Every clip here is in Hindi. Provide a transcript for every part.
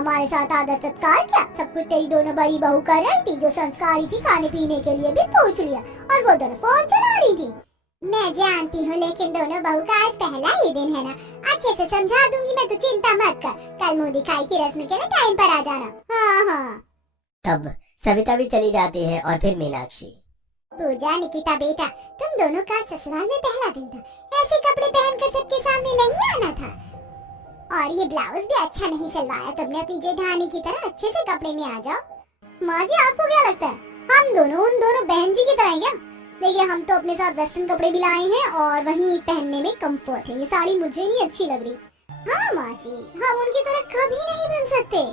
हमारे साथ आदर सत्कार किया, सब कुछ तेरी दोनों बड़ी बहू कर रही थी, जो संस्कारी थी, खाने पीने के लिए भी पूछ लिया, और वो दोनों फोन चला रही थी। मैं जानती हूँ, लेकिन दोनों बहू का आज पहला ही दिन है ना, अच्छे से समझा दूंगी मैं, तो चिंता मत कर। कल मुंह दिखाई की रस्म के लिए टाइम पर आ जाना। हाँ हाँ। तब सविता भी चली जाती है और फिर मीनाक्षी। पूजा, निकिता बेटा, तुम दोनों का ससुराल में पहला दिन था, ऐसे कपड़े पहनकर सबके सामने नहीं आना था। और ये ब्लाउज भी अच्छा नहीं सिलवाया तुमने, अपनी जेठानी की तरह अच्छे से कपड़े में आ जाओ। माँ जी, आपको क्या लगता है हम दोनों उन दोनों बहन जी की तरह हैं क्या? देखिए, हम तो अपने साथ वेस्टर्न कपड़े भी लाए हैं और वही पहनने में कंफर्ट है। ये साड़ी मुझे नहीं अच्छी लग रही। हाँ माँ जी, हम उनकी तरह कभी नहीं बन सकते।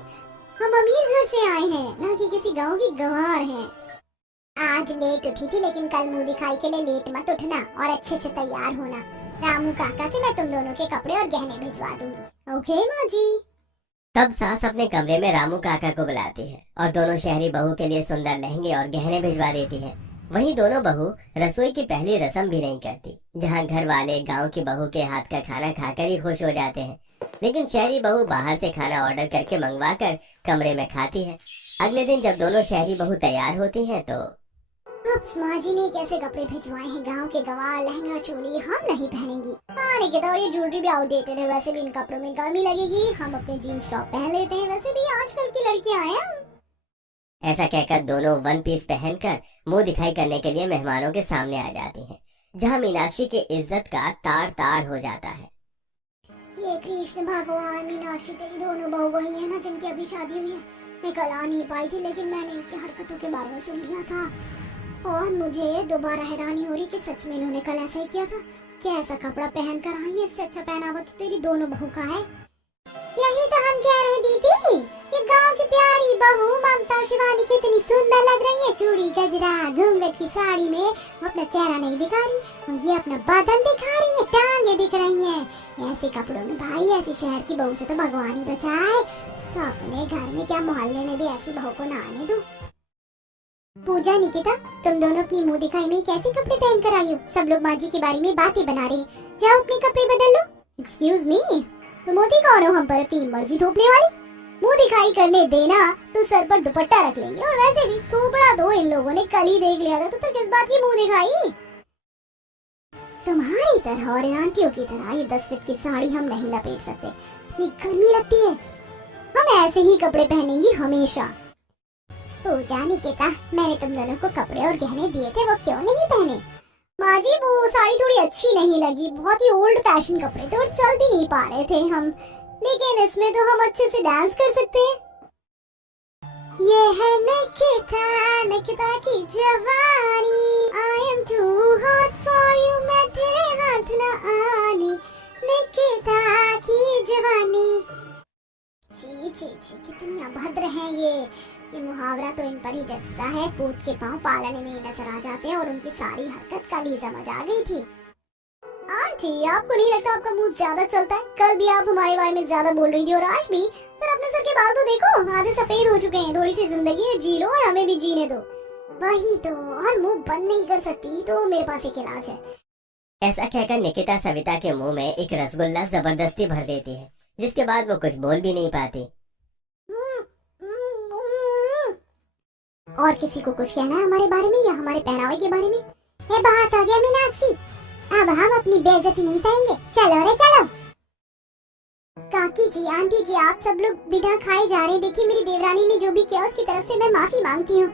हम अमीर घर से आए हैं, ना कि किसी गांव की गंवार हैं। आज लेट उठी थी, लेकिन कल मुंह दिखाई के लिए लेट मत उठना और अच्छे से तैयार होना। रामू काका से मैं तुम दोनों के कपड़े और गहने भिजवा दूंगी। ओके माँ जी। तब सास अपने कमरे में रामू काका को बुलाती है और दोनों शहरी बहू के लिए सुंदर लहंगे और गहने भिजवा देती है। वहीं दोनों बहू रसोई की पहली रस्म भी नहीं करती, जहां घर वाले गांव की बहू के हाथ का खाना खाकर ही खुश हो जाते हैं, लेकिन शहरी बहू बाहर से खाना ऑर्डर करके मंगवा कर कमरे में खाती है। अगले दिन जब दोनों शहरी बहू तैयार होती हैं तो माँ जी ने कैसे कपड़े भिजवाए हैं, गांव के गंवार लहंगा चोली हम नहीं पहनेंगी। हाँ निकिता, और ये ज्वेलरी भी आउटडेटेड है, वैसे भी इन कपड़ों में गर्मी लगेगी, हम अपने जीन्स टॉप पहन लेते हैं, वैसे भी आजकल की लड़कियां हैं हम। ऐसा कहकर दोनों वन पीस पहनकर मुंह दिखाई करने के लिए मेहमानों के सामने आ जाती हैं, जहां मीनाक्षी की इज्जत का तार तार हो जाता है। ये कृष्ण भगवान, मीनाक्षी तेरी दोनों बहू वही है ना जिनकी अभी शादी हुई है। मैं कल आ नहीं पाई थी, लेकिन मैंने इनकी हरकतों के बारे में सुन लिया था और मुझे दोबारा हैरानी हो रही कि सच में इन्होंने कल ऐसा ही किया था। क्या ऐसा कपड़ा पहन कर आई है, इससे अच्छा पहनावा तो तेरी दोनों बहू का है। यही तो हम कह रहे दीदी, ये गांव की प्यारी बहू ममता शिवानी कितनी सुंदर लग रही है, चूड़ी गजरा घूंघट की साड़ी में। वो अपना चेहरा नहीं दिखा रही और ये अपना बदन दिखा रही है, टांगे दिख रही हैं। ऐसे कपड़ों में भाई, ऐसी शहर की बहू से तो भगवान ही बचाए। तो अपने घर में क्या मोहल्ले में भी ऐसी बहू को ना आने दो। पूजा, निकिता, तुम दोनों अपनी मुंह दिखाई में कैसे कपड़े पहन कर आई हो? सब लोग माँ जी के बारे में बातें बना रहे हैं, जाओ अपने कपड़े बदल लो। एक्सक्यूज मी, तुम होती कौन हो हम पर अपनी मर्जी थोपने वाली? मुंह दिखाई करने देना तो सर पर दुपट्टा रख लेंगे, और वैसे भी थोपड़ा दो, इन लोगों ने कल ही देख लिया था, तो फिर किस बात की मुंह दिखाई? तुम्हारी तरह और इन आंटियों की तरह ये 10 फीट की साड़ी हम नहीं लपेट सकते, इतनी गर्मी लगती है। हम ऐसे ही कपड़े पहनेंगी हमेशा। पूजा, निकिता, मैंने तुम दोनों को कपड़े और गहने दिए थे, वो क्यों नहीं पहने? माँ जी, वो साड़ी थोड़ी अच्छी नहीं लगी, बहुत ही ओल्ड फैशन कपड़े थे और चल भी नहीं पा रहे थे हम, लेकिन इसमें तो हम अच्छे से डांस कर सकते हैं। ये है निकिता, निकिता की जवानी, I am too hot for you, मैं तेरे हाथ न आनी, निकिता की जवानी। ची ची ची, कितनी अभद्र है ये मुहावरा तो इन पर ही जचता है। पूत के पांव पालने में ही नजर आ जाते हैं और उनकी सारी हरकत कल ही समझ आ गई थी। आंटी, आपको नहीं लगता आपका मुंह ज्यादा चलता है? कल भी आप हमारे बारे में ज्यादा बोल रही थी और आज भी। सर, अपने सर के बाल तो देखो, आधे सफेद हो चुके हैं। थोड़ी सी जिंदगी है, जी लो और हमें भी जीने दो। वही तो, और मुंह बंद नहीं कर सकती तो मेरे पास एक इलाज है। ऐसा कहकर निकिता सविता के मुंह में एक रसगुल्ला जबरदस्ती भर देती है, जिसके बाद वो कुछ बोल भी नहीं पाती। और किसी को कुछ कहना है हमारे बारे में या हमारे पहनावे के बारे में? ये बात आ गया मीनाक्षी, अब हम अपनी बेइज्जती नहीं सहेंगे। चलो रे चलो। काकी जी, आंटी जी, आप सब लोग बिना खाए जा रहे हैं। देखिए, मेरी देवरानी ने जो भी किया उसकी तरफ से मैं माफी मांगती हूँ।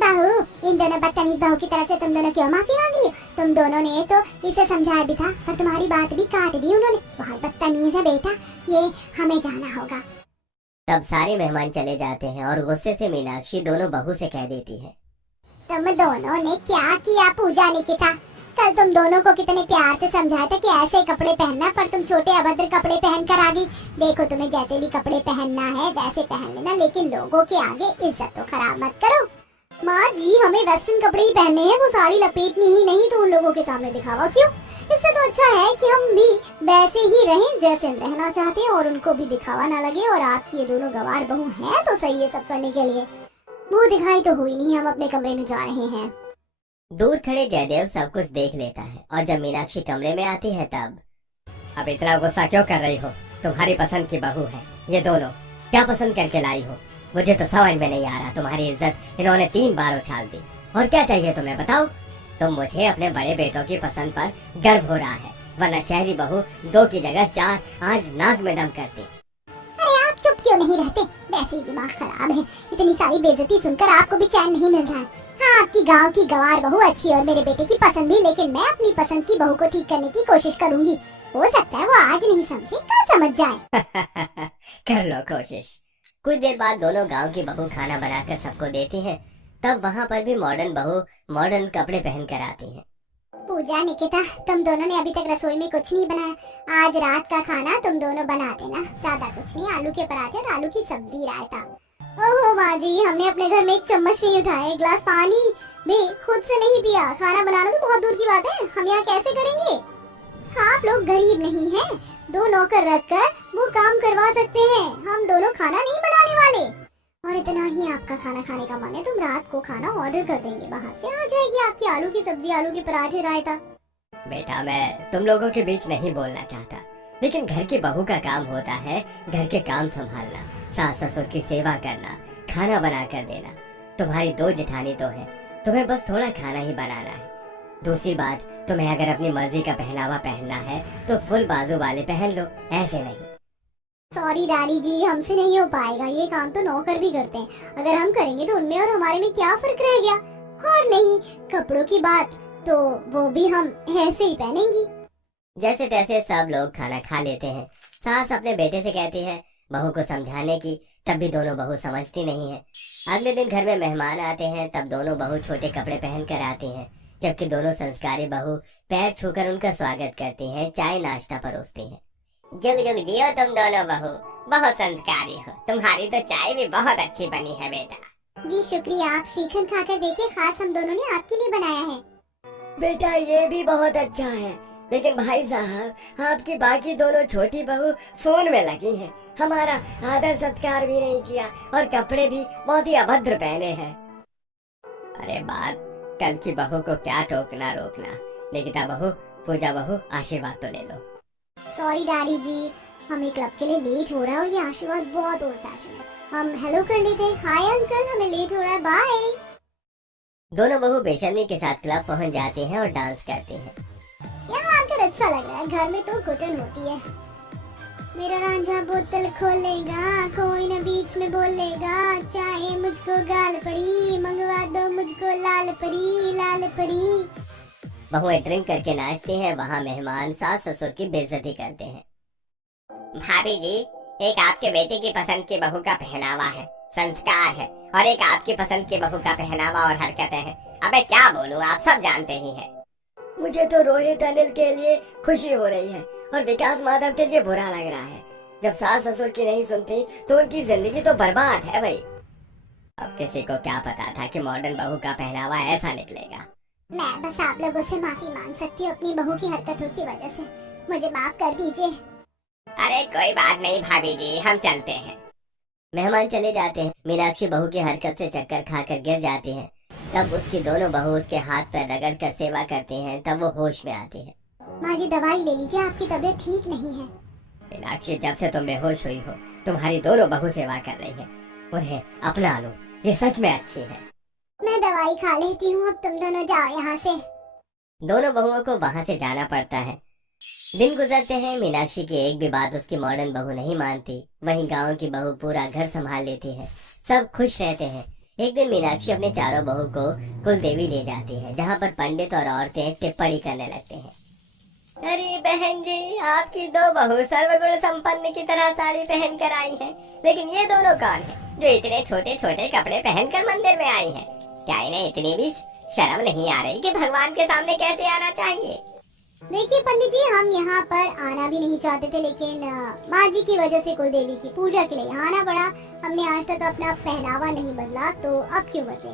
बहू, इन दोनों बदतमीज बहू की तरफ से तुम दोनों क्यों माफी मांग रही हो? तुम दोनों ने तो इसे समझाया भी था, पर तुम्हारी बात भी काट दी उन्होंने। बहुत बदतमीज है बेटा, ये हमें जाना होगा। तब सारे मेहमान चले जाते हैं और गुस्से से मीनाक्षी दोनों बहू से कह देती है, तुम दोनों ने क्या किया? पूजा, निकिता, कल तुम दोनों को कितने प्यार से समझाया था कि ऐसे कपड़े पहनना, पर तुम छोटे अभद्र कपड़े पहन कर आ गई। देखो, तुम्हें जैसे भी कपड़े पहनना है वैसे पहन लेना, लेकिन लोगों के आगे इज्जत तो खराब मत करो। माँ जी, हमें वेस्टर्न कपड़े ही पहनने हैं, वो साड़ी लपेटनी ही नहीं, तो उन लोगों के सामने दिखावा क्यों? इससे तो अच्छा है कि हम भी वैसे ही रहें जैसे हम रहना चाहते हैं और उनको भी दिखावा ना लगे। और आपकी ये दोनों गवार बहू हैं तो सही है सब करने के लिए। मुंह दिखाई तो हुई नहीं, हम अपने कमरे में जा रहे हैं। दूर खड़े जयदेव सब कुछ देख लेता है और जब मीनाक्षी कमरे में आती है तब, अब इतना गुस्सा क्यों कर रही हो? तुम्हारी पसंद की बहू है ये दोनों, क्या पसंद करके लाई हो? मुझे तो समझ में नहीं आ रहा। तुम्हारी इज्जत इन्होंने 3 बार उछाल दी। और क्या चाहिए तुम्हें, बताओ? तो मुझे अपने बड़े बेटों की पसंद पर गर्व हो रहा है, वरना शहरी बहू 2 की जगह 4 आज नाक में दम करती। अरे आप चुप क्यों नहीं रहते? वैसे ही दिमाग खराब है, इतनी सारी बेइज्जती सुनकर आपको भी चैन नहीं मिल रहा है। हाँ, आपकी गांव की गवार बहू अच्छी और मेरे बेटे की पसंद भी, लेकिन मैं अपनी पसंद की बहू को ठीक करने की कोशिश करूंगी। हो सकता है वो आज नहीं समझे, कल समझ जाए। कर लो कोशिश। कुछ देर बाद दोनों गांव की बहू खाना बनाकर सबको देती हैं। तब वहाँ पर भी मॉडर्न बहू मॉडर्न कपड़े पहन कर आती हैं। पूजा, निकिता, तुम दोनों ने अभी तक रसोई में कुछ नहीं बनाया। आज रात का खाना तुम दोनों बना देना, ज्यादा कुछ नहीं, आलू के पराठे और आलू की सब्जी, रायता। ओहो माँ जी, हमने अपने घर में एक चम्मच नहीं उठाया, एक गिलास पानी भी खुद से नहीं पिया। खाना बनाना तो बहुत दूर की बात है, हम यहाँ कैसे करेंगे? आप लोग गरीब नहीं हैं, 2 नौकर रखकर वो काम करवा सकते हैं। हम दोनों खाना नहीं बनाने वाले। और इतना ही आपका खाना खाने का मन है, तुम रात को खाना ऑर्डर कर देंगे, बाहर से आ जाएगी आपकी आलू की सब्जी, आलू के पराठे, रायता। बेटा, मैं तुम लोगों के बीच नहीं बोलना चाहता, लेकिन घर की बहू का काम होता है घर के काम संभालना, सास ससुर की सेवा करना, खाना बना कर देना। तुम्हारी 2 जेठानी तो है, तुम्हें बस थोड़ा खाना ही बनाना है। दूसरी बात, तुम्हें अगर अपनी मर्जी का पहनावा पहनना है तो फुल बाजू वाले पहन लो, ऐसे नहीं। सॉरी डैडी जी, हमसे नहीं हो पाएगा, ये काम तो नौकर भी करते हैं। अगर हम करेंगे तो उनमें और हमारे में क्या फर्क रह गया? और नहीं, कपड़ों की बात तो वो भी हम ऐसे ही पहनेंगी। जैसे तैसे सब लोग खाना खा लेते हैं। सास अपने बेटे से कहती है बहू को समझाने की, तब भी दोनों बहू समझती नहीं है। अगले दिन घर में मेहमान आते हैं, तब दोनों बहू छोटे कपड़े पहन कर आती हैं, जबकि दोनों संस्कारी बहू पैर छूकर उनका स्वागत करती हैं, चाय नाश्ता परोसती हैं। जुग जुग जियो तुम दोनों बहू, बहुत संस्कारी हो। तुम्हारी तो चाय भी बहुत अच्छी बनी है बेटा। जी शुक्रिया, आप श्रीखंड खाकर देखिए, खास हम दोनों ने आपके लिए बनाया है। बेटा ये भी बहुत अच्छा है, लेकिन भाई साहब आपकी बाकी दोनों छोटी बहू फोन में लगी हैं, हमारा आदर सत्कार भी नहीं किया और कपड़े भी बहुत ही अभद्र पहने हैं। अरे बात कल की बहू को क्या टोकना रोकना। निकिता बहू, पूजा बहू, आशीर्वाद तो ले लो। सॉरी डैडी जी, हमें क्लब के लिए लेट हो रहा है और ये आशीर्वाद बहुत ओल्ड फैशन है। हम हेलो कर लेते हैं। हाय अंकल, हमें लेट हो रहा है, बाय। दोनों बहू बेशर्मी के साथ क्लब पहुंच जाती हैं और डांस करती हैं। यहाँ आकर अच्छा लग रहा है, घर में तो घुटन होती है। मेरा रांझा बोतल खोलेगा, कोई न बीच में बोलेगा, चाहे मुझको गाल पड़ी, मंगवा दो मुझको लाल परी, लाल परी। बहुएं ड्रिंक करके नाचती हैं, वहाँ मेहमान सास ससुर की बेइज्जती करते हैं। भाभी जी, एक आपके बेटे की पसंद की बहू का पहनावा है, संस्कार है, और एक आपकी पसंद की बहू का पहनावा और हरकतें हैं। अबे क्या बोलूं, आप सब जानते ही हैं। मुझे तो रोहित अनिल के लिए खुशी हो रही है और विकास माधव के लिए बुरा लग रहा है। जब सास ससुर की नहीं सुनती तो उनकी जिंदगी तो बर्बाद है भाई। अब किसी को क्या पता था कि मॉडर्न बहू का पहनावा ऐसा निकलेगा। मैं बस आप लोगों से माफी मांग सकती हूँ अपनी बहू की हरकतों की वजह से, मुझे माफ कर दीजिए। अरे कोई बात नहीं भाभी जी, हम चलते हैं। मेहमान चले जाते हैं। मीनाक्षी बहू की हरकत से चक्कर खाकर गिर जाती है। तब उसकी दोनों बहू उसके हाथ पैर रगड़ कर सेवा करती हैं, तब वो होश में आती है। माँ जी दवाई ले लीजिए, आपकी तबीयत ठीक नहीं है। मीनाक्षी, जब से तुम बेहोश हुई हो तुम्हारी दोनों बहू सेवा कर रही है, उन्हें अपना लो, ये सच में अच्छी है। मैं दवाई खा लेती हूँ, अब तुम दोनों जाओ यहाँ से। दोनों बहुओं को वहाँ से जाना पड़ता है। दिन गुजरते हैं, मीनाक्षी की एक भी बात उसकी मॉडर्न बहू नहीं मानती। वहीं गांव की बहू पूरा घर संभाल लेती है, सब खुश रहते हैं। एक दिन मीनाक्षी अपने चारों बहू को कुल देवी ले जाती है, जहाँ पर पंडित और औरतें टिप्पणी करने लगते हैं। अरे बहन जी, आपकी 2 बहू सर्वगुण संपन्न की तरह साड़ी पहन कर आई हैं, लेकिन ये दोनों कौन हैं जो इतने छोटे छोटे कपड़े पहनकर मंदिर में आई हैं? क्या इन्हें इतनी भी शर्म नहीं आ रही कि भगवान के सामने कैसे आना चाहिए? देखिए पंडित जी, हम यहाँ पर आना भी नहीं चाहते थे, लेकिन माँ जी की वजह से कुल देवी की पूजा के लिए आना पड़ा। हमने आज तक अपना पहनावा नहीं बदला, तो अब क्यों बदले?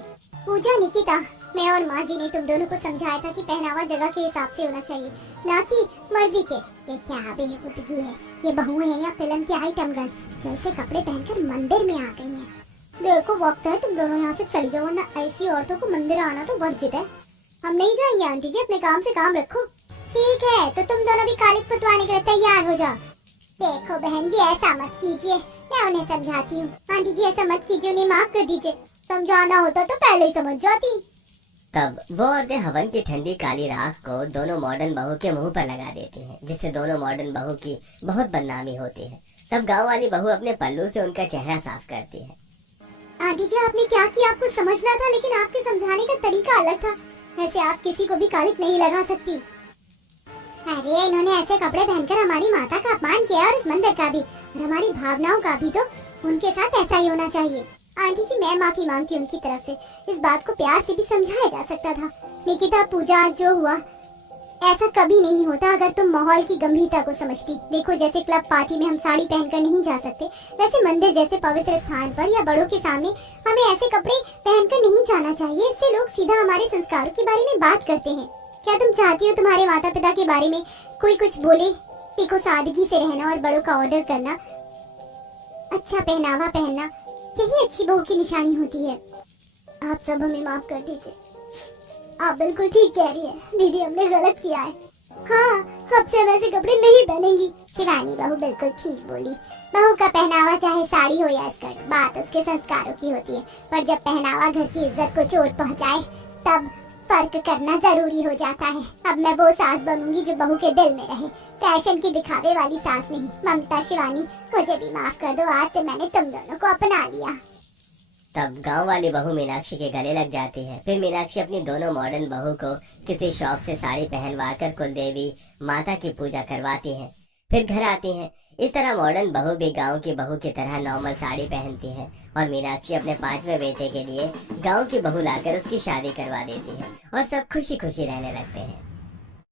पूजा निकिता, मैं और माँ जी ने तुम दोनों को समझाया था कि पहनावा जगह के हिसाब से होना चाहिए, ना कि मर्जी के। ये क्या बेहुदगी है? ये बहुएं हैं या फिल्म की आइटम गर्ल, जैसे कपड़े पहनकर मंदिर में आ गई हैं। देखो वक्त है, तुम दोनों यहाँ से चली जाओ, वरना ऐसी औरतों को मंदिर आना तो वर्जित है। हम नहीं जाएंगे आंटी जी, अपने काम से काम रखो। ठीक है, तो तुम दोनों भी कालिक पुतवाने के लिए तैयार हो जाओ। देखो बहन जी, ऐसा मत कीजिए, मैं उन्हें समझाती हूँ। आंटी जी ऐसा मत कीजिए, उन्हें माफ कर दीजिए। समझाना होता तो पहले ही समझ जाती। तब वो औरतें हवन की ठंडी काली राख को दोनों मॉडर्न बहू के मुंह पर लगा देती हैं, जिससे दोनों मॉडर्न बहू की बहुत बदनामी होती है। तब गांव वाली बहू अपने पल्लू से उनका चेहरा साफ करती है। आंटी जी आपने क्या किया, आपको समझना था, लेकिन आपके समझाने का तरीका अलग था। ऐसे आप किसी को भी कालिक नहीं लगा सकती। अरे इन्होंने ऐसे कपड़े पहनकर हमारी माता का अपमान किया, और इस मंदिर का भी, और हमारी भावनाओं का भी। तो उनके साथ ऐसा ही होना चाहिए। आंटी जी मैं माफी मांगती हूँ उनकी तरफ से। इस बात को प्यार से भी समझाया जा सकता था। निकिता, पूजा जो हुआ ऐसा कभी नहीं होता अगर तुम माहौल की गंभीरता को समझती। देखो जैसे क्लब पार्टी में हम साड़ी पहनकर नहीं जा सकते, वैसे मंदिर जैसे पवित्र स्थान पर या बड़ों के सामने हमें ऐसे कपड़े पहनकर नहीं जाना चाहिए। इससे लोग सीधा हमारे संस्कारों के बारे में बात करते हैं। क्या तुम चाहती हो तुम्हारे माता पिता के बारे में कोई कुछ बोले? देखो सादगी से रहना और बड़ों का ऑर्डर करना, अच्छा पहनावा पहनना, यही अच्छी बहू की निशानी होती है। आप सब हमें माफ कर दीजिए। आप बिल्कुल ठीक कह रही है दीदी, हमने गलत किया है। हाँ, अब से हम ऐसे कपड़े नहीं पहनेंगी। शिवानी बहू बिल्कुल ठीक बोली। बहू का पहनावा चाहे साड़ी हो या स्कर्ट, बात उसके संस्कारों की होती है। पर जब पहनावा घर की इज्जत को चोट पहुंचाए, तब फर्क करना जरूरी हो जाता है। अब मैं वो सास बनूंगी जो बहू के दिल में रहे, फैशन की दिखावे वाली सास नहीं। ममता, शिवानी मुझे भी माफ कर दो, आज से मैंने तुम दोनों को अपना लिया। तब गांव वाली बहू मीनाक्षी के गले लग जाती है। फिर मीनाक्षी अपनी दोनों मॉडर्न बहू को किसी शॉप से साड़ी पहनवा कर कुलदेवी माता की पूजा करवाती हैं। फिर घर आती हैं। इस तरह मॉडर्न बहू भी गांव की बहू की तरह नॉर्मल साड़ी पहनती है, और मीनाक्षी अपने 5वें बेटे के लिए गांव की बहू लाकर उसकी शादी करवा देती है, और सब खुशी खुशी रहने लगते हैं।